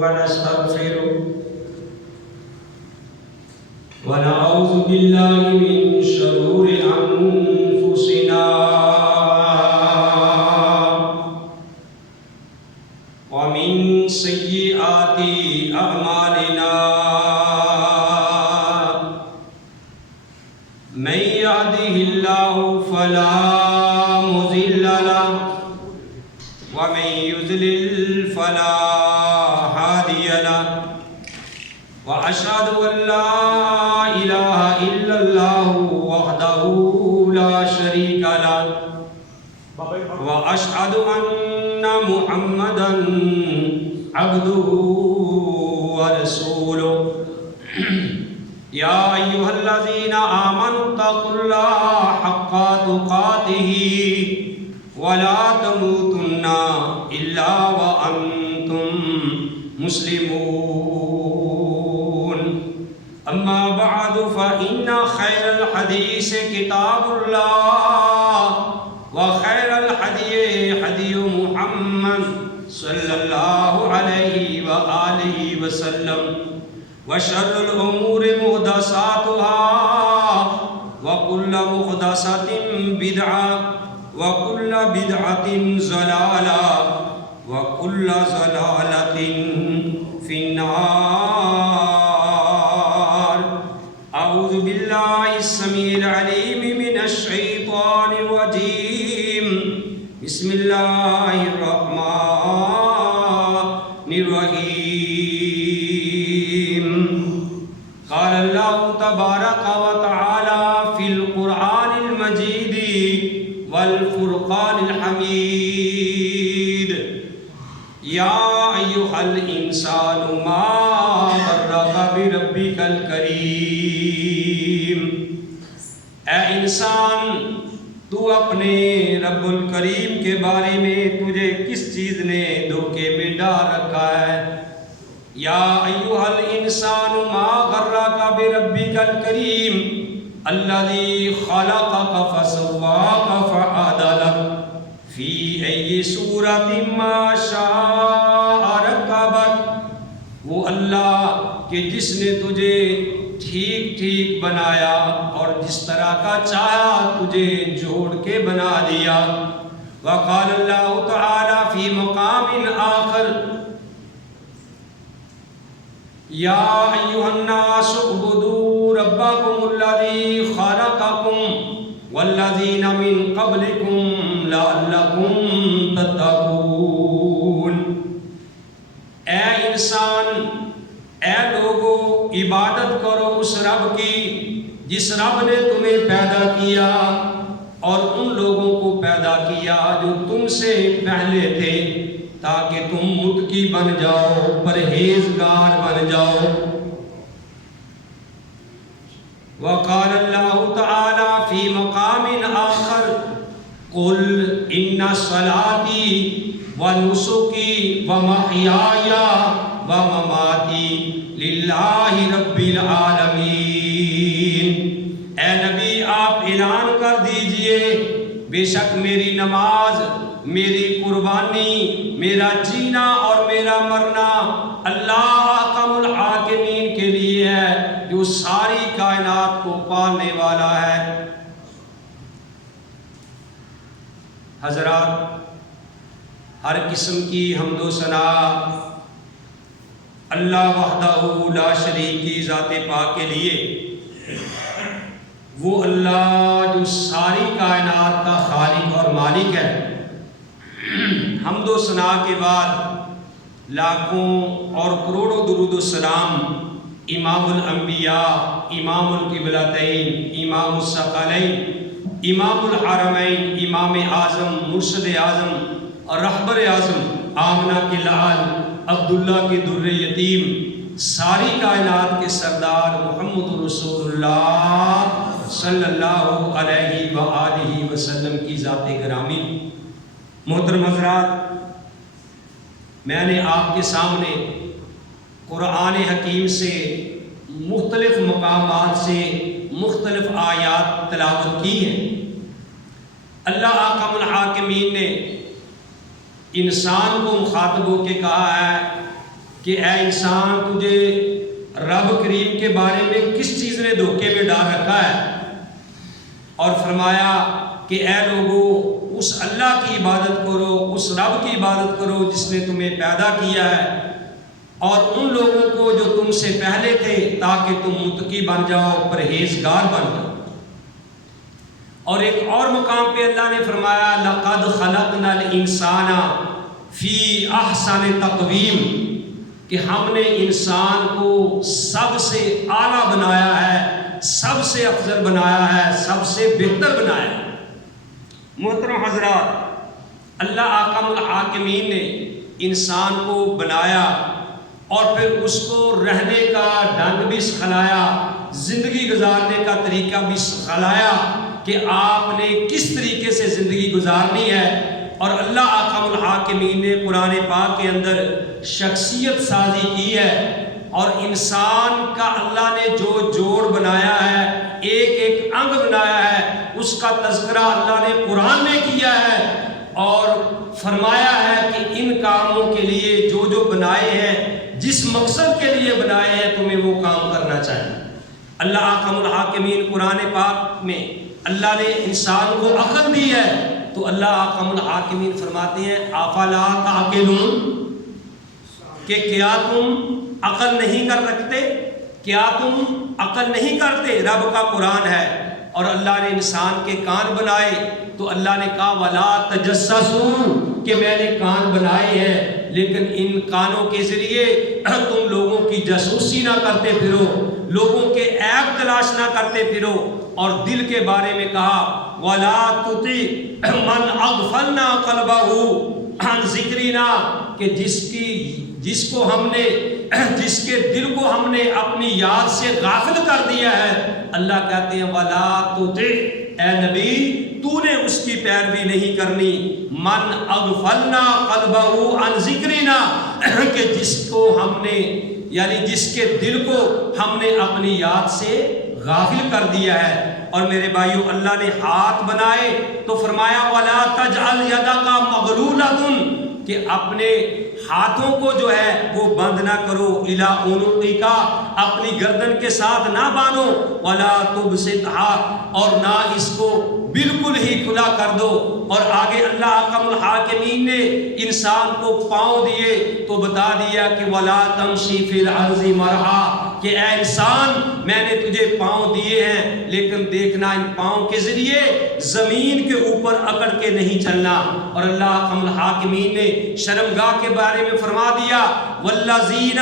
ونستغفره ونعوذ بالله من شرور أنفسنا ومن سيئات أعمالنا من يهده الله فلا مضل له ومن يضلل فلا هادي له وأشهد أن لا إله إلا الله وحده لا شريك له وأشهد أن محمدا عبده ورسوله يا أيها الذين آمنوا اتقوا الله حق تقاته ولا تموتن إلا وأنتم مسلمون أما بعد فإن خير الحديث كتاب الله وخير الهدي هدي محمد صلى الله عليه وآله وسلم وشر الأمور محدثاتها وكل محدثة بدعة وكل بدعة ضلالة وكل ضلالة في النار. أعوذ بالله السميع العليم من الشيطان الرجيم. بسم الله الرحمن الرحيم. قال الله تبارك وتعالى في القرآن المجيد والفرقان الحميد. يا أيها الإنسان ما غرك بربك الكريم. اے انسان، تو اپنے رب الکریم کے بارے میں تجھے کس چیز نے دھوکے میں ڈال رکھا ہے؟ یا ایھا الانسان ما غرک بربک الکریم الذی خلقک فسواک فعدلک فی ای صورت ما شاء رکبک. وہ اللہ کہ جس نے تجھے ٹھیک ٹھیک بنایا اور جس طرح کا چاہا تجھے جوڑ کے بنا دیا. وقال اللہ تعالی فی مقام آخر یا ایھا الناس اعبدوا ربکم الذی خلقکم والذین من قبلکم لعلکم تتقون. اے انسان، اے لوگو، عبادت کرو اس رب کی جس رب نے تمہیں پیدا کیا اور ان لوگوں کو پیدا کیا جو تم سے پہلے تھے، تاکہ تم متقی بن جاؤ، پرہیزگار بن جاؤ. وقال اللہ تعالی فی مقام آخر قل ان صلاتی ونسکی ومحیای ومماتی للہ رب العالمین. اے نبی، آپ اعلان کر دیجئے بے شک میری نماز، میری قربانی، میرا جینا اور میرا مرنا اللہ احکم الحاکمین کے لیے ہے جو ساری کائنات کو پالنے والا ہے. حضرات، ہر قسم کی حمد و ثنا اللہ وحدہ لا شریک کی ذات پاک کے لیے. وہ اللہ جو ساری کائنات کا خالق اور مالک ہے. حمد و ثنا کے بعد لاکھوں اور کروڑوں درود و سلام امام الانبیاء، امام القبلتین، امام الثقلین، امام الحرمین، امام اعظم، مرشد اعظم اور رہبر اعظم، آمنہ کے لعل، عبداللہ کے در یتیم، ساری کائنات کے سردار محمد رسول اللہ صلی اللہ علیہ وآلہ وسلم کی ذات گرامی. محترم حضرات، میں نے آپ کے سامنے قرآن حکیم سے مختلف مقامات سے مختلف آیات تلاوت کی ہیں. اللہ احکم الحاکمین نے انسان کو مخاطب ہو کے کہا ہے کہ اے انسان تجھے رب کریم کے بارے میں کس چیز نے دھوکے میں ڈال رکھا ہے، اور فرمایا کہ اے لوگو اس اللہ کی عبادت کرو، اس رب کی عبادت کرو جس نے تمہیں پیدا کیا ہے، اور ان لوگوں کو جو تم سے پہلے تھے، تاکہ تم متقی بن جاؤ، پرہیزگار بن جاؤ۔ اور ایک اور مقام پہ اللہ نے فرمایا لَقَدْ خَلَقْنَا الْإِنسَانَ فِي أَحْسَنِ تَقْوِيمٍ، کہ ہم نے انسان کو سب سے اعلیٰ بنایا ہے، سب سے افضل بنایا ہے، سب سے بہتر بنایا ہے۔ محترم حضرات، اللہ احکم الحاکمین نے انسان کو بنایا اور پھر اس کو رہنے کا ڈھنگ بھی سکھلایا، زندگی گزارنے کا طریقہ بھی سکھلایا کہ آپ نے کس طریقے سے زندگی گزارنی ہے۔ اور اللہ احکم الحاکمین نے قرآن پاک کے اندر شخصیت سازی کی ہے، اور انسان کا اللہ نے جو جوڑ بنایا ہے، ایک ایک انگ بنایا ہے، اس کا تذکرہ اللہ نے قرآن میں کیا ہے، اور فرمایا ہے کہ ان کاموں کے لیے جو جو بنائے ہیں، جس مقصد کے لیے بنائے ہیں، تمہیں وہ کام کرنا چاہیے۔ اللہ احکم الحاکمین قرآن پاک میں اللہ نے انسان کو عقل دی ہے، تو اللہ احکم الحاکمین فرماتے ہیں افلا تعقلون، کہ کیا تم عقل نہیں کر سکتے، کیا تم عقل نہیں کرتے؟ رب کا قرآن ہے، اور اللہ نے انسان کے کان بنائے، تو اللہ نے کہا ولا تجسسوا، کہ میں نے کان بنائے ہیں، لیکن ان کانوں کے ذریعے تم لوگوں کی جاسوسی نہ کرتے پھرو، لوگوں کے عیب تلاش نہ کرتے پھرو۔ اور دل کے بارے میں کہا ولا تطع من اغفلنا قلبه عن ذکرنا، کہ جس کے دل کو ہم نے اپنی یاد سے غافل کر دیا ہے، اللہ کہتے ہیں ولا تطع، اے نبی تو نے اس کی پیروی نہیں کرنی، من اغفلنا قلبه عن ذکرنا، کہ جس کو ہم نے، یعنی جس کے دل کو ہم نے اپنی یاد سے غافل کر دیا ہے۔ اور میرے بھائیو، اللہ نے ہاتھ بنائے تو فرمایا وَلَا تَجْعَلْ يَدَكَ مَغْلُولَةً، کہ اپنے ہاتھوں کو جو ہے وہ بند نہ کرو، اِلَىٰ عُنُقِكَ، اپنی گردن کے ساتھ نہ باندھو، وَلَا تُبْسِطْهَا، اور نہ اس کو بالکل ہی کھلا کر دو۔ اور آگے اللہ احکم الحاکمین نے انسان کو پاؤں دیے تو بتا دیا کہ وَلَا تَمْشِي فِي الْأَرْضِ مَرْحًا، کہ اے انسان میں نے تجھے پاؤں دیے ہیں، لیکن دیکھنا ان پاؤں کے ذریعے زمین کے اوپر اکڑ کے نہیں چلنا۔ اور اللہ احکم الحاکمین نے شرمگاہ کے بارے میں فرما دیا وَالَّذِينَ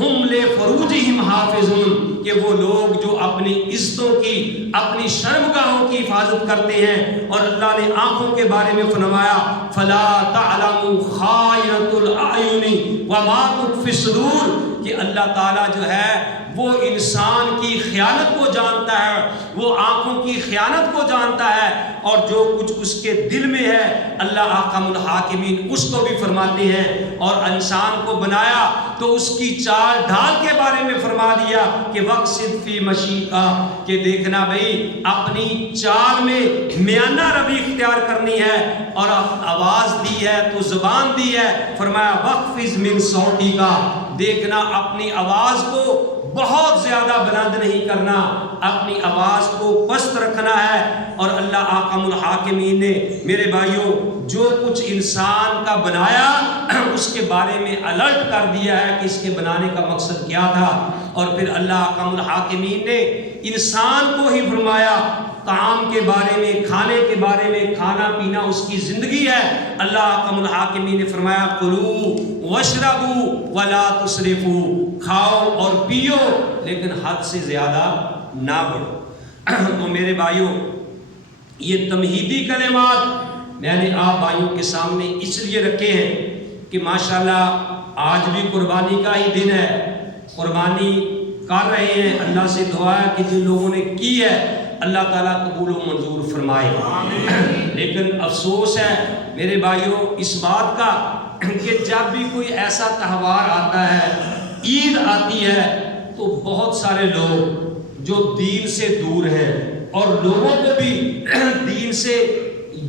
هُمْ لِفُرُوجِهِمْ حَافِظُونَ، کہ وہ لوگ جو اپنی عزتوں کی، اپنی شرمگاہوں کی حفاظت کرتے ہیں۔ اور اللہ نے آنکھوں کے بارے میں فرمایا فَلَا تَعْلَمُ خَائِنَةُ الْأَعْيُنِ وَمَا تُخْفِي الصُّدُورُ، کہ اللہ تعالیٰ جو ہے وہ انسان کی خیانت کو جانتا ہے، وہ آنکھوں کی خیانت کو جانتا ہے، اور جو کچھ اس کے دل میں ہے اللہ احکم الحاکمین اس کو بھی فرماتے ہیں۔ اور انسان کو بنایا تو اس کی چال ڈھال کے بارے میں فرما دیا کہ وَقْصِدْ فِي مَشِيِّكَ، کہ دیکھنا بھئی اپنی چال میں میانہ روی اختیار کرنی ہے، اور آواز دی ہے تو زبان دی ہے، فرمایا وَخْفِضْ مِنْ صَوْتِكَ، دیکھنا اپنی آواز کو بہت زیادہ بلند نہیں کرنا، اپنی آواز کو پست رکھنا ہے۔ اور اللہ احکم الحاکمین نے میرے بھائیوں جو کچھ انسان کا بنایا اس کے بارے میں الرٹ کر دیا ہے کہ اس کے بنانے کا مقصد کیا تھا۔ اور پھر اللہ احکم الحاکمین نے انسان کو ہی فرمایا طعام کے بارے میں، کھانے کے بارے میں، کھانا پینا اس کی زندگی ہے۔ اللہ احکم الحاکمین نے فرمایا کلوا واشربوا ولا تسرفوا، کھاؤ اور پیو لیکن حد سے زیادہ نہ بڑھو۔ تو میرے بھائیوں، یہ تمہیدی کلمات میں نے آپ بھائیوں کے سامنے اس لیے رکھے ہیں کہ ماشاءاللہ آج بھی قربانی کا ہی دن ہے، قربانی کر رہے ہیں۔ اللہ سے دعا ہے کہ جن لوگوں نے کی ہے اللہ تعالیٰ قبول و منظور فرمائے۔ لیکن افسوس ہے میرے بھائیوں اس بات کا کہ جب بھی کوئی ایسا تہوار آتا ہے، عید آتی ہے، تو بہت سارے لوگ جو دین سے دور ہیں اور لوگوں کو بھی دین سے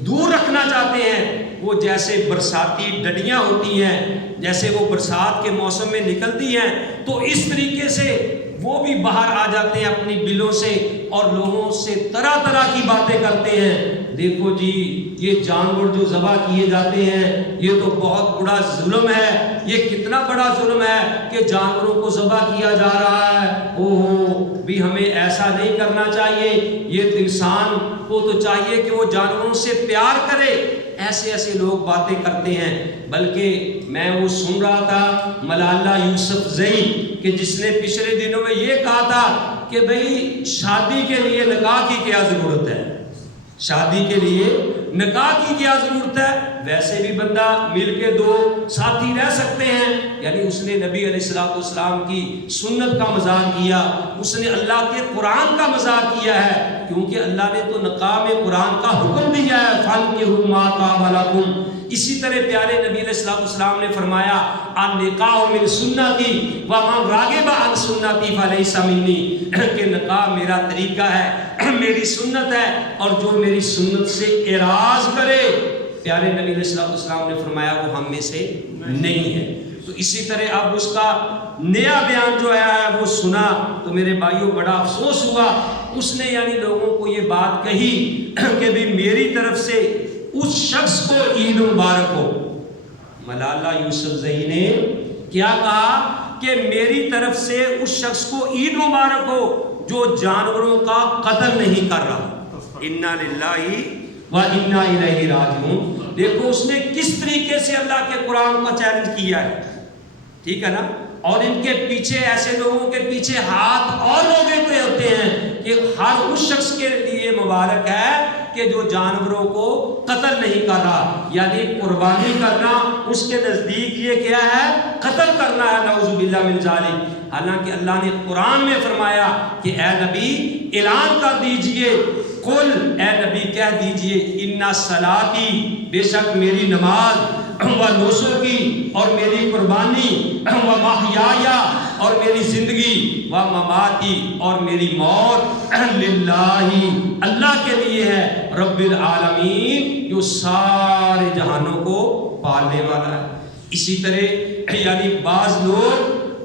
دور رکھنا چاہتے ہیں، وہ جیسے برساتی ڈڈیاں ہوتی ہیں جیسے وہ برسات کے موسم میں نکلتی ہیں تو اس طریقے سے وہ بھی باہر آ جاتے ہیں اپنی بلوں سے اور لوگوں سے طرح طرح کی باتیں کرتے ہیں. دیکھو جی یہ جانور جو ذبح کیے جاتے ہیں یہ تو بہت بڑا ظلم ہے. یہ کتنا بڑا ظلم ہے کہ جانوروں کو ذبح کیا جا رہا ہے. اوہ بھی ہمیں ایسا نہیں کرنا چاہیے. یہ انسان کو تو چاہیے کہ وہ جانوروں سے پیار کرے. ایسے لوگ باتیں کرتے ہیں. بلکہ میں وہ سن رہا تھا ملالہ یوسف زئی کہ جس نے پچھلے دنوں میں یہ کہا تھا کہ بھئی شادی کے لیے نکاح کی کیا ضرورت ہے, شادی کے لیے نکاح کی کیا ضرورت ہے, ویسے بھی بندہ مل کے دو ساتھی رہ سکتے ہیں. یعنی اس نے نبی علیہ السلام کی سنت کا مذاق کیا, اس نے اللہ کے قرآن کا مذاق کیا ہے, کیونکہ اللہ نے تو نکاح میں قرآن کا حکم دیا ہے فَانكِحُوا مَا طَابَ لَكُمْ. اسی طرح پیارے نبی علیہ السلام نے فرمایا النکاح من سنتی ومن راغب عن سنتی فلیس منی, کہ نکاح میرا طریقہ ہے, میری سنت ہے, اور جو میری سنت سے اعراض کرے پیارے نبی علیہ السلام نے فرمایا وہ ہم میں سے نہیں ہے. تو اسی طرح اب اس کا نیا بیان جو آیا ہے وہ سنا تو میرے بھائیوں بڑا افسوس ہوا. اس نے یعنی لوگوں کو یہ بات کہی کہ بھی میری طرف سے اس شخص کو عید مبارک ہو. ملالہ یوسف زئی نے کیا کہا کہ میری طرف سے اس شخص کو عید مبارک ہو جو جانوروں کا قتل نہیں کر رہا. انا للہ و انا الیہ راجعون. دیکھو اس نے کس طریقے سے اللہ کے قرآن کا چیلنج کیا ہے, ٹھیک ہے نا. اور ان کے پیچھے ایسے لوگوں کے پیچھے ہاتھ اور لوگوں کے ہوتے ہیں کہ ہر اس شخص کے لیے مبارک ہے کہ جو جانوروں کو قتل نہیں کر رہا. یعنی قربانی کرنا اس کے نزدیک یہ کیا ہے, قتل کرنا ہے, نعوذ باللہ من ذالک. حالانکہ اللہ نے قرآن میں فرمایا کہ اے نبی اعلان کر دیجئے, قل اے نبی کہہ دیجئے اِنَّ صلاتی, بے شک میری نماز, و نسکی اور میری قربانی, و محیایا اور میری زندگی, و مماتی اور میری موت, للہ اللہ کے لیے ہے, رب العالمین جو سارے جہانوں کو پالنے والا ہے. اسی طرح یعنی بعض لوگ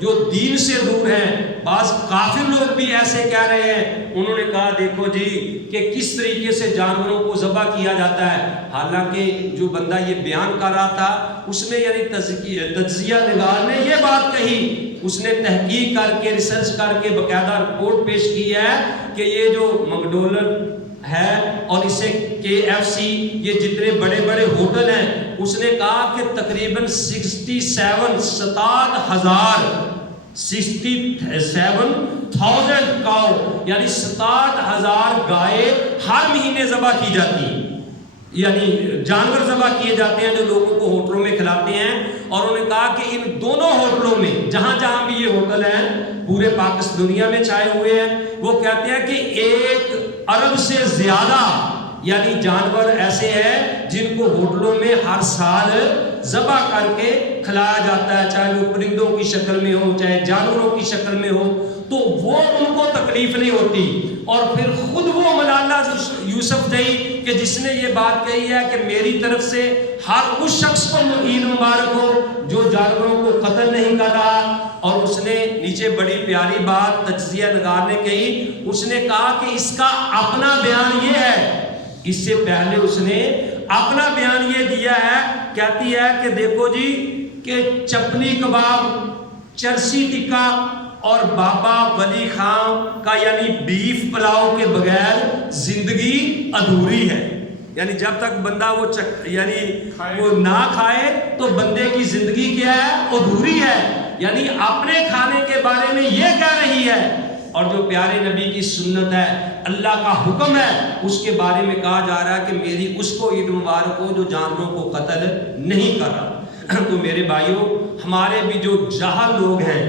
جو دین سے دور ہیں, بعض کافر لوگ بھی ایسے کہہ رہے ہیں. انہوں نے کہا دیکھو جی کہ کس طریقے سے جانوروں کو ذبح کیا جاتا ہے. حالانکہ جو بندہ یہ بیان کر رہا تھا اس نے یعنی تجزیہ نگار نے یہ بات کہی, اس نے تحقیق کر کے ریسرچ کر کے باقاعدہ رپورٹ پیش کی ہے کہ یہ جو میکڈونلڈ ہے اور اسے KFC, یہ جتنے بڑے بڑے ہوٹل ہیں, اس نے کہا کہ تقریباً 67,000 کاؤ یعنی 67,000 گائے ہر مہینے ذبح کی جاتی ہیں. یعنی جانور ذبح کیے جاتے ہیں جو لوگوں کو ہوٹلوں میں کھلاتے ہیں. اور انہوں نے کہا کہ ان دونوں ہوٹلوں میں جہاں جہاں بھی یہ ہوٹل ہیں پورے پاکستان دنیا میں چھائے ہوئے ہیں, وہ کہتے ہیں کہ 1 ارب سے زیادہ یعنی جانور ایسے ہیں جن کو ہوٹلوں میں ہر سال ذبح کر کے کھلایا جاتا ہے, چاہے وہ پرندوں کی شکل میں ہو چاہے جانوروں کی شکل میں ہو, تو وہ ان کو تکلیف نہیں ہوتی. اور پھر خود وہ ملالہ یوسف زئی کہ جس نے یہ بات کہی ہے کہ میری طرف سے ہر اس شخص کو عید مبارک ہو جو جانوروں کو قتل نہیں کر رہا. اور اس نے نیچے بڑی پیاری بات تجزیہ نگار نے کہی, اس نے کہا کہ اس کا اپنا بیان یہ ہے, اس سے پہلے اس نے اپنا بیان یہ دیا ہے, کہتی ہے کہ دیکھو جی کہ چپلی کباب, چرسی ٹکا اور بابا ولی خان کا یعنی بیف پلاؤ کے بغیر زندگی ادھوری ہے. یعنی جب تک بندہ وہ نہ کھائے تو بندے کی زندگی کیا ہے, ادھوری ہے. یعنی اپنے کھانے کے بارے میں یہ کہہ رہی ہے, اور جو پیارے نبی کی سنت ہے, اللہ کا حکم ہے, اس کے بارے میں کہا جا رہا ہے کہ میری اس کو عید مبارک ہو جو جانوروں کو قتل نہیں کر رہا. تو میرے بھائیوں, ہمارے بھی جو جاہل لوگ ہیں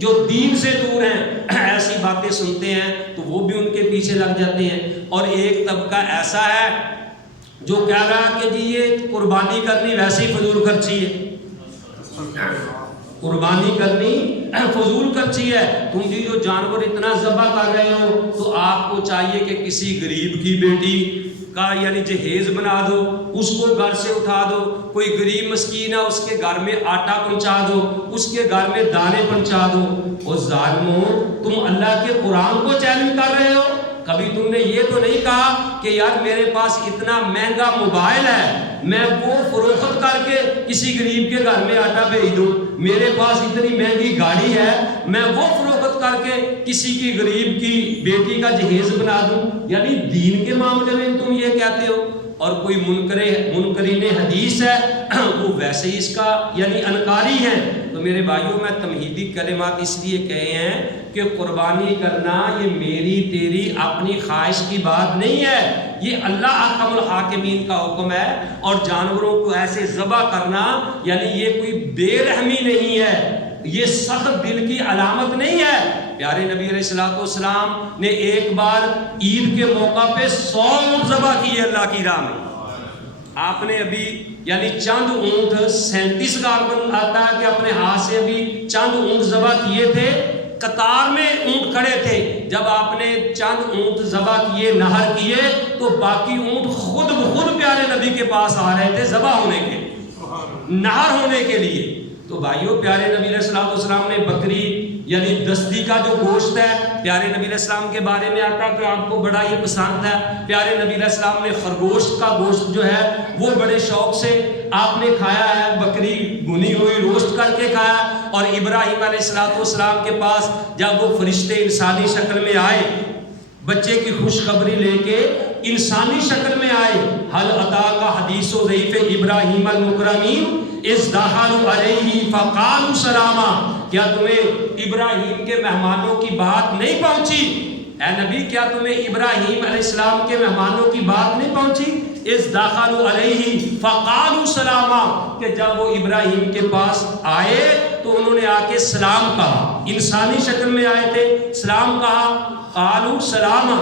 جو دین سے دور ہیں ایسی باتیں سنتے ہیں تو وہ بھی ان کے پیچھے لگ جاتے ہیں. اور ایک طبقہ ایسا ہے جو کہہ رہا کہ جی یہ قربانی کرنی ویسے ہی فضول خرچی ہے, قربانی کرنی فضول خرچی ہے. تم جی جو جانور اتنا ذبح کر رہے ہو تو آپ کو چاہیے کہ کسی غریب کی بیٹی کا یعنی جہیز بنا دو، اس کو گھر سے اٹھا دو، کوئی غریب مسکین ہے اس کے گھر میں آٹا پہنچا دو، اس کے گھر میں دانے پہنچا دو۔ اور ظالموں، تم اللہ کے قرآن کو چیلنج کر رہے ہو؟ کبھی تم نے یہ تو نہیں کہا کہ یار میرے پاس اتنا مہنگا موبائل ہے، میں وہ فروخت کر کے کسی غریب کے گھر میں آٹا بھیج دوں، میرے پاس اتنی مہنگی گاڑی ہے، میں وہ فروخت کر کے کسی کی غریب کی بیٹی کا جہیز بنا دوں؟ یعنی دین کے معاملے میں تم یہ کہتے ہو۔ اور کوئی منکرین حدیث ہے وہ ویسے ہی اس کا یعنی انکاری ہیں۔ تو میرے بھائیوں، میں تمہیدی کلمات اس لیے کہے ہیں کہ قربانی کرنا یہ میری تیری اپنی خواہش کی بات نہیں ہے، یہ اللہ احکم الحاکمین کا حکم ہے۔ اور جانوروں کو ایسے ذبح کرنا یعنی یہ کوئی بے رحمی نہیں ہے، یہ سخت دل کی علامت نہیں ہے۔ پیارے نبی علیہ السلام نے ایک بار عید کے موقع پہ 100 اونٹ ذبح کیے اللہ کی راہ میں۔ آپ نے ابھی یعنی چند اونٹ 37 کاربن آتا ہے کہ اپنے ہاتھ سے ابھی چند اونٹ ذبح کیے تھے، قطار میں اونٹ کھڑے تھے۔ جب آپ نے چند اونٹ ذبح کیے، نہر کیے، تو باقی اونٹ خود بخود پیارے نبی کے پاس آ رہے تھے ذبح ہونے کے، نہر ہونے کے لیے۔ تو بھائیوں، پیارے نبی علیہ السلام نے بکری یعنی دستی کا جو گوشت ہے، پیارے نبی علیہ السلام کے بارے میں آتا ہے کہ آپ کو بڑا ہی پسند ہے۔ پیارے نبی علیہ السلام نے خرگوش کا گوشت جو ہے وہ بڑے شوق سے آپ نے کھایا ہے، بکری بھنی ہوئی روسٹ کر کے کھایا۔ اور ابراہیم علیہ السلام کے پاس جب وہ فرشتے انسانی شکل میں آئے، بچے کی خوشخبری لے کے انسانی شکل میں آئے، حل عطا کا حدیث و ضعیف ابراہیم المکرمین اس دخلوا علیہ فقالوا سلاما، کیا تمہیں ابراہیم کے مہمانوں کی بات نہیں پہنچی؟ اے نبی، کیا تمہیں ابراہیم علیہ السلام کے مہمانوں کی بات نہیں پہنچی؟ اس دخلوا علیہ فقالوا سلاما، کہ جب وہ ابراہیم کے پاس آئے تو انہوں نے آ کے سلام کہا، انسانی شکل میں آئے تھے، سلام کہا، قالوا سلاما۔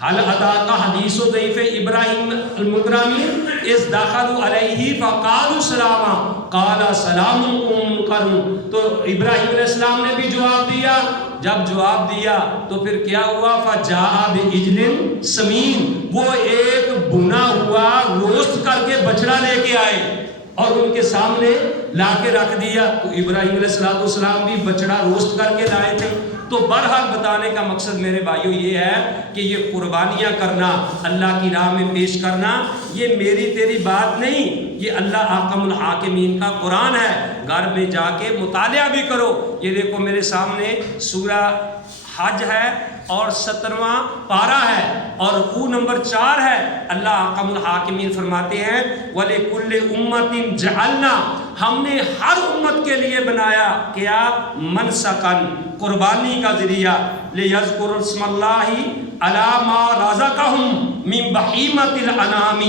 حل ادا کا حدیث و ضعیف ابراہیم المکرمین اس دخلوا علیہ فقالوا سلاما قال سلام منکرون۔ تو ابراہیم علیہ السلام نے بھی جواب دیا، جب جواب دیا تو پھر کیا ہوا؟ فجاء بعجل سمین، وہ ایک بھنا ہوا روسٹ کر کے بچڑا لے کے آئے اور ان کے سامنے لا کے رکھ دیا۔ تو ابراہیم علیہ السلام بھی بچڑا روسٹ کر کے لائے تھے۔ تو بہرحال بتانے کا مقصد میرے بھائیوں یہ ہے کہ یہ قربانیاں کرنا، اللہ کی راہ میں پیش کرنا، یہ میری تیری بات نہیں، یہ اللہ احکم الحاکمین کا قرآن ہے۔ گھر میں جا کے مطالعہ بھی کرو۔ یہ دیکھو میرے سامنے سورہ حج ہے اور 17واں پارہ ہے اور رکوع نمبر 4 ہے۔ اللہ احکم الحاکمین فرماتے ہیں وَلِكُلِّ أُمَّةٍ جَعَلْنَا، ہم نے ہر امت کے لیے بنایا کیا؟ منسکن، قربانی کا ذریعہ، لِيَذْكُرُوا اسْمَ اللَّهِ عَلَىٰ مَا رَزَقَهُمْ مِن بَهِیمَةِ الْأَنْعَامِ،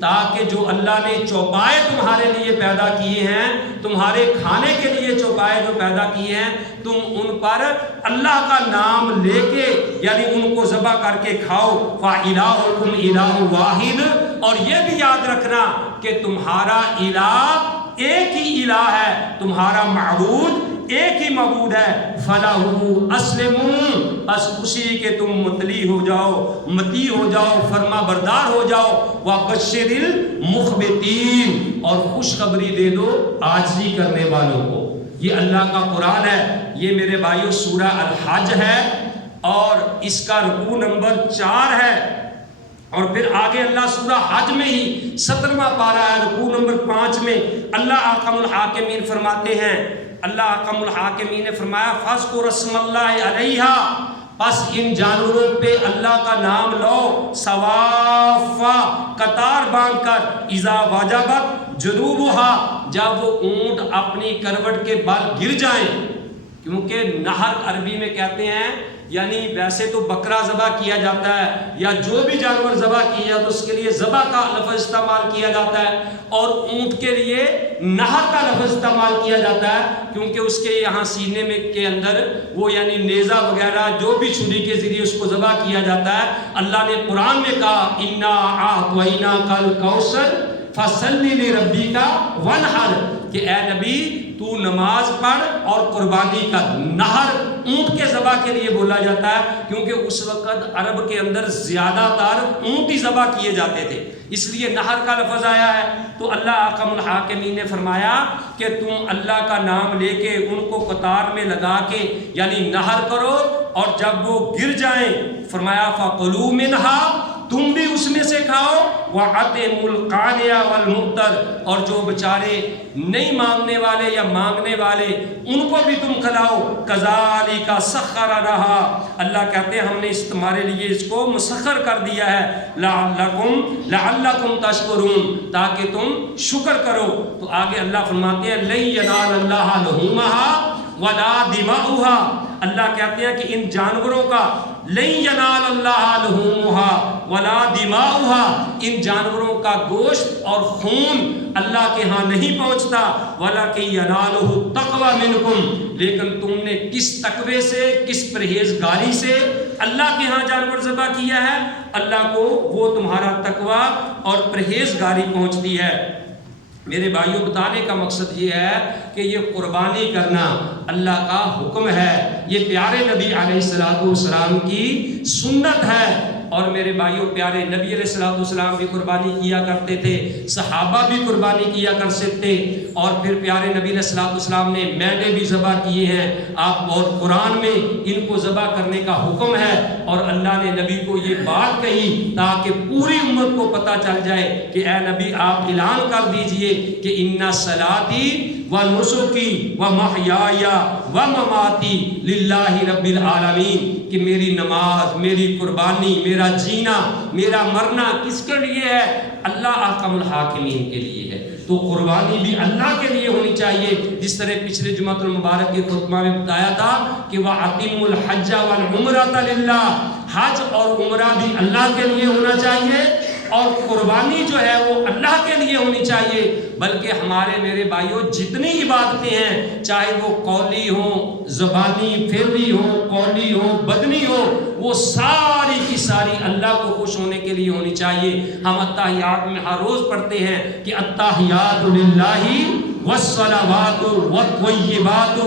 تاکہ جو اللہ نے چوپائے تمہارے لیے پیدا کیے ہیں، تمہارے کھانے کے لیے چوپائے جو پیدا کیے ہیں، تم ان پر اللہ کا نام لے کے یعنی ان کو ذبح کر کے کھاؤ۔ فَإِلَٰهُكُمْ إِلَٰهٌ وَاحِدٌ، اور یہ بھی یاد رکھنا کہ تمہارا الہ ایک ہی الہ ہے، تمہارا معبود ایک ہی معبود ہے۔ فَلَهُ أَسْلِمُوا، بس اسی کے تم مطیع ہو جاؤ، مطیع ہو جاؤ، فرما بردار ہو جاؤ۔ وَبَشِّرِ الْمُخْبِتِينَ، اور خوشخبری دے دو عاجزی کرنے والوں کو۔ یہ اللہ کا قرآن ہے۔ یہ میرے بھائیو سورہ الحج ہے اور اس کا رکوع نمبر 4 ہے۔ اور پھر آگے اللہ سورہ حج میں ہی 17واں پارہ ہے، رکوع نمبر 5 میں اللہ احکم الحاکمین فرماتے ہیں، اللہ احکم الحاکمین نے فرمایا فَاذْكُرُوا اسْمَ اللَّهِ عَلَيْهَا، پس ان جانوروں پہ اللہ کا نام لو، صوافا، قطار باندھ کر، اذا وجبت جنوبها، جب وہ اونٹ اپنی کروٹ کے بل گر جائیں، کیونکہ نہر عربی میں کہتے ہیں یعنی ویسے تو بکرا ذبح کیا جاتا ہے یا جو بھی جانور ذبح کیا جاتا ہے اس کے لیے ذبح کا لفظ استعمال کیا جاتا ہے، اور اونٹ کے لیے نہر کا لفظ استعمال کیا جاتا ہے، کیونکہ اس کے یہاں سینے میں کے اندر وہ یعنی نیزہ وغیرہ جو بھی چھری کے ذریعے اس کو ذبح کیا جاتا ہے۔ اللہ نے قرآن میں کہا اِنَّا أَعْطَيْنَاكَ الْكَوْثَرَ فَصَلِّ لِرَبِّكَ وَانْحَرْ، کہ اے نبی تو نماز پڑھ اور قربانی کا نہر اونٹ کے ذبح کے لیے بولا جاتا ہے کیونکہ اس وقت عرب کے اندر زیادہ تر اونٹ ہی ذبح کیے جاتے تھے، اس لیے نہر کا لفظ آیا ہے۔ تو اللہ احکم الحاکمین نے فرمایا کہ تم اللہ کا نام لے کے ان کو قطار میں لگا کے یعنی نہر کرو، اور جب وہ گر جائیں فرمایا فَقُلُوا مِنْهَا، تم بھی اس میں سے کھاؤ، وَأَطْعِمُوا الْقَانِعَ وَالْمُعْتَرَ، اور جو بیچارے نہیں مانگنے والے یا مانگنے والے ان کو بھی تم کھلاؤ۔ كَذَلِكَ سَخَّرَهَا، اللہ کہتے ہیں ہم نے تمہارے لیے اس کو مسخر کر دیا ہے، لَعَلَّكُمْ تَشْكُرُونَ، تاکہ تم شکر کرو۔ تو آگے اللہ فرماتے ہیں لَن يَنَالَ اللَّهَ لُحُومَهَا وَلَا دِمَاؤُهَا، اللہ کہتے ہیں کہ ان جانوروں کا لَن يَنَالَ اللَّهَ لُحُومُهَا وَلَا دِمَاؤُهَا، ان جانوروں کا گوشت اور خون اللہ کے ہاں نہیں پہنچتا، وَلَكِنْ يَنَالُهُ التَّقْوَى مِنْكُمْ، لیکن تم نے کس تقوی سے، کس پرہیزگاری سے اللہ کے ہاں جانور ذبح کیا ہے، اللہ کو وہ تمہارا تقوی اور پرہیزگاری پہنچتی ہے۔ میرے بھائیوں، بتانے کا مقصد یہ ہے کہ یہ قربانی کرنا اللہ کا حکم ہے، یہ پیارے نبی علیہ السلام کی سنت ہے۔ اور میرے بھائیوں، پیارے نبی علیہ السلام بھی قربانی کیا کرتے تھے، صحابہ بھی قربانی کیا کر سکتے، اور پھر پیارے نبی علیہ السلام نے مینڈے بھی ذبح کیے ہیں آپ، اور قرآن میں ان کو ذبح کرنے کا حکم ہے، اور اللہ نے نبی کو یہ بات کہی تاکہ پوری امت کو پتہ چل جائے کہ اے نبی آپ اعلان کر دیجئے کہ ان صلاتی و نسکی و محیای و مماتی للہ رب العالمین، کہ میری نماز، میری قربانی، میرا جینا، میرا مرنا کس کے لیے ہے؟ اللہ احکم الحاکمین کے لیے ہے۔ تو قربانی بھی اللہ کے لیے ہونی چاہیے، جس طرح پچھلے جمعۃ المبارک کے خطبہ میں بتایا تھا کہ وَأَتِمُّ الْحَجَّ وَالْعُمْرَةَ لِلَّهِ، حج اور عمرہ بھی اللہ کے لیے ہونا چاہیے، اور قربانی جو ہے وہ اللہ کے لیے ہونی چاہیے۔ بلکہ ہمارے میرے بھائیوں جتنی عبادتیں ہیں، چاہے وہ قولی ہوں، زبانی فعلی ہو، قولی ہو، بدنی ہو، وہ ساری کی ساری اللہ کو خوش ہونے کے لیے ہونی چاہیے۔ ہم اتحیات میں ہر روز پڑھتے ہیں کہ التحیات للہ والصلوات والطیبات،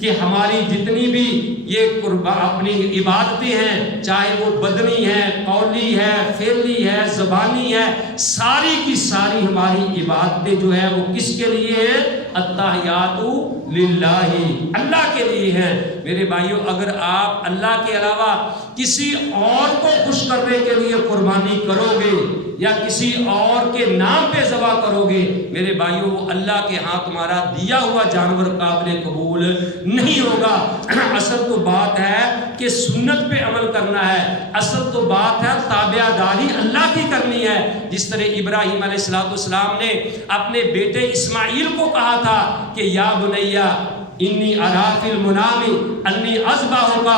کہ ہماری جتنی بھی یہ اپنی عبادتیں ہیں، چاہے وہ بدنی ہے، قولی ہے، فعلی ہے، زبانی ہے، ساری کی ساری ہماری عبادتیں جو ہے وہ کس کے لیے ہیں؟ التحیات للہ، اللہ کے لیے ہیں۔ میرے بھائیوں، اگر آپ اللہ کے علاوہ کسی اور کو خوش کرنے کے لیے قربانی کرو گے یا کسی اور کے نام پہ ذبح کرو گے، میرے بھائیوں وہ اللہ کے ہاں تمہارا دیا ہوا جانور قابل قبول نہیں ہوگا۔ اصل تو بات ہے کہ سنت پہ عمل کرنا ہے، اصل تو بات ہے تابع داری اللہ کی کرنی ہے۔ جس طرح ابراہیم علیہ السلام نے اپنے بیٹے اسماعیل کو کہا تھا کہ یا بنیا انی اری فی المنام انی اذبحک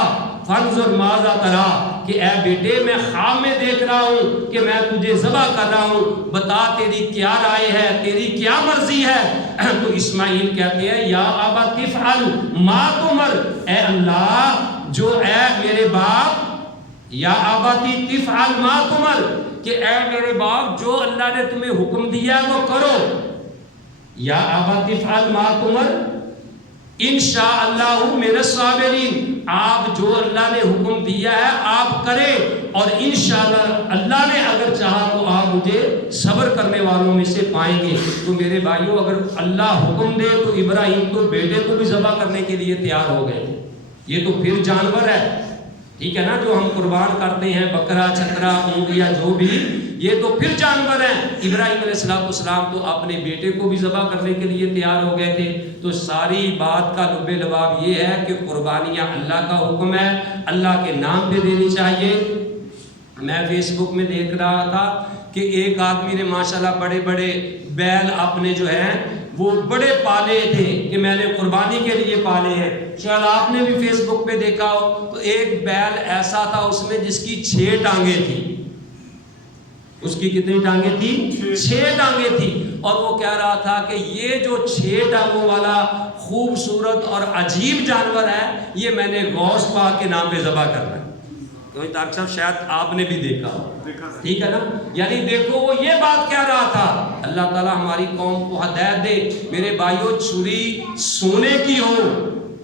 فانظر ماذا تری، کہ اے بیٹے میں خواب میں دیکھ رہا ہوں کہ میں تجھے ذبح کر رہا ہوں، بتا تیری کیا رائے ہے، تیری کیا مرضی ہے؟ تو اسماعیل کہتے ہیں یا ابت افعل ما تؤمر، اے اللہ جو اے میرے باپ، یا ابتی تفعل ما تؤمر، کہ اے میرے باپ جو اللہ نے تمہیں حکم دیا ہے وہ کرو۔ یا ابت افعل ما تؤمر انشاء اللہ من الصابرین، آپ جو اللہ نے حکم دیا ہے آپ کریں، اور انشاءاللہ اللہ نے اگر چاہا تو آپ مجھے صبر کرنے والوں میں سے پائیں گے۔ تو میرے بھائیوں، اگر اللہ حکم دے تو ابراہیم تو بیٹے کو بھی ذبح کرنے کے لیے تیار ہو گئے تھے۔ یہ تو پھر جانور ہے، ٹھیک ہے نا، جو ہم قربان کرتے ہیں بکرا، چھترا، اونٹ یا جو بھی، یہ تو پھر جانور ہیں۔ ابراہیم علیہ السلام تو اپنے بیٹے کو بھی ذبح کرنے کے لیے تیار ہو گئے تھے۔ تو ساری بات کا لب لباب یہ ہے کہ قربانیاں اللہ کا حکم ہے، اللہ کے نام پہ دینی چاہیے۔ میں فیس بک میں دیکھ رہا تھا کہ ایک آدمی نے ماشاءاللہ بڑے بڑے بیل اپنے جو ہیں وہ بڑے پالے تھے کہ میں نے قربانی کے لیے پالے ہیں۔ شاید آپ نے بھی فیس بک پہ دیکھا ہو، تو ایک بیل ایسا تھا اس میں جس کی 6 ٹانگیں تھیں۔ اس کی کتنی ٹانگیں تھیں؟ 6 ٹانگیں تھیں، اور وہ کہہ رہا تھا کہ یہ جو 6 ٹانگوں والا خوبصورت اور عجیب جانور ہے، یہ میں نے غوث پاک کے نام پہ ذبح کرنا ہے۔ کیونکہ طارق صاحب شاید آپ نے بھی دیکھا، ٹھیک ہے نا، یعنی دیکھو وہ یہ بات کہہ رہا تھا، اللہ تعالیٰ ہماری قوم کو ہدایت دے میرے بھائیوں، چھری سونے کی ہو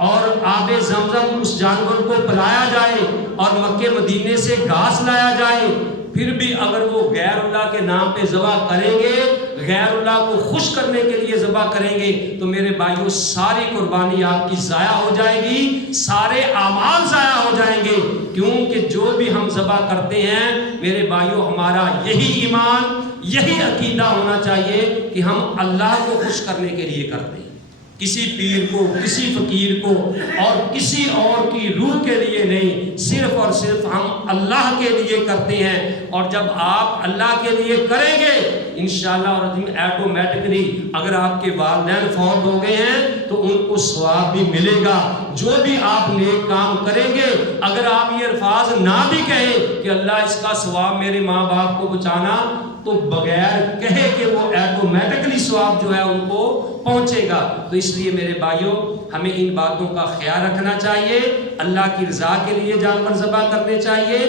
اور آب زمزم اس جانور کو پلایا جائے اور مکے مدینے سے گھاس لایا جائے، پھر بھی اگر وہ غیر اللہ کے نام پہ ذبح کریں گے، غیر اللہ کو خوش کرنے کے لیے ذبح کریں گے، تو میرے بھائیوں ساری قربانی آپ کی ضائع ہو جائے گی، سارے اعمال ضائع ہو جائیں گے، کیونکہ جو بھی ہم ذبح کرتے ہیں میرے بھائیوں ہمارا یہی ایمان، یہی عقیدہ ہونا چاہیے کہ ہم اللہ کو خوش کرنے کے لیے کرتے ہیں، کسی پیر کو، کسی فقیر کو اور کسی اور کی روح کے لیے نہیں، صرف اور صرف ہم اللہ کے لیے کرتے ہیں۔ اور جب آپ اللہ کے لیے کریں گے انشاءاللہ اور ایٹومیٹکلی اگر آپ کے والدین فوت ہو گئے ہیں تو ان کو ثواب بھی ملے گا، جو بھی آپ نیک کام کریں گے، اگر آپ یہ الفاظ نہ بھی کہیں کہ اللہ اس کا ثواب میرے ماں باپ کو بچانا، تو بغیر کہے کہ وہ ایٹومیٹکلی ثواب جو ہے ان کو پہنچے گا۔ تو اس لیے میرے بھائیوں ہمیں ان باتوں کا خیال رکھنا چاہیے، اللہ کی رضا کے لیے جانور ذبح کرنے چاہیے،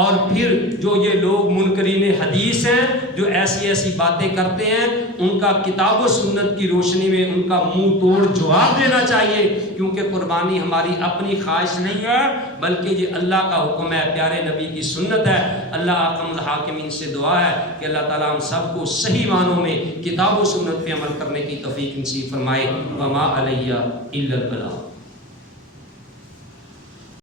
اور پھر جو یہ لوگ منکرین حدیث ہیں جو ایسی ایسی باتیں کرتے ہیں ان کا کتاب و سنت کی روشنی میں ان کا منہ توڑ جواب دینا چاہیے، کیونکہ قربانی ہماری اپنی خواہش نہیں ہے بلکہ یہ اللہ کا حکم ہے، پیارے نبی کی سنت ہے۔ اللہ احکم الحاکمین سے دعا ہے کہ اللہ تعالیٰ ہم سب کو صحیح معنوں میں کتاب و سنت پہ عمل کرنے کی توفیق نصیب فرمائے۔ وما علیہ الا البلاغ۔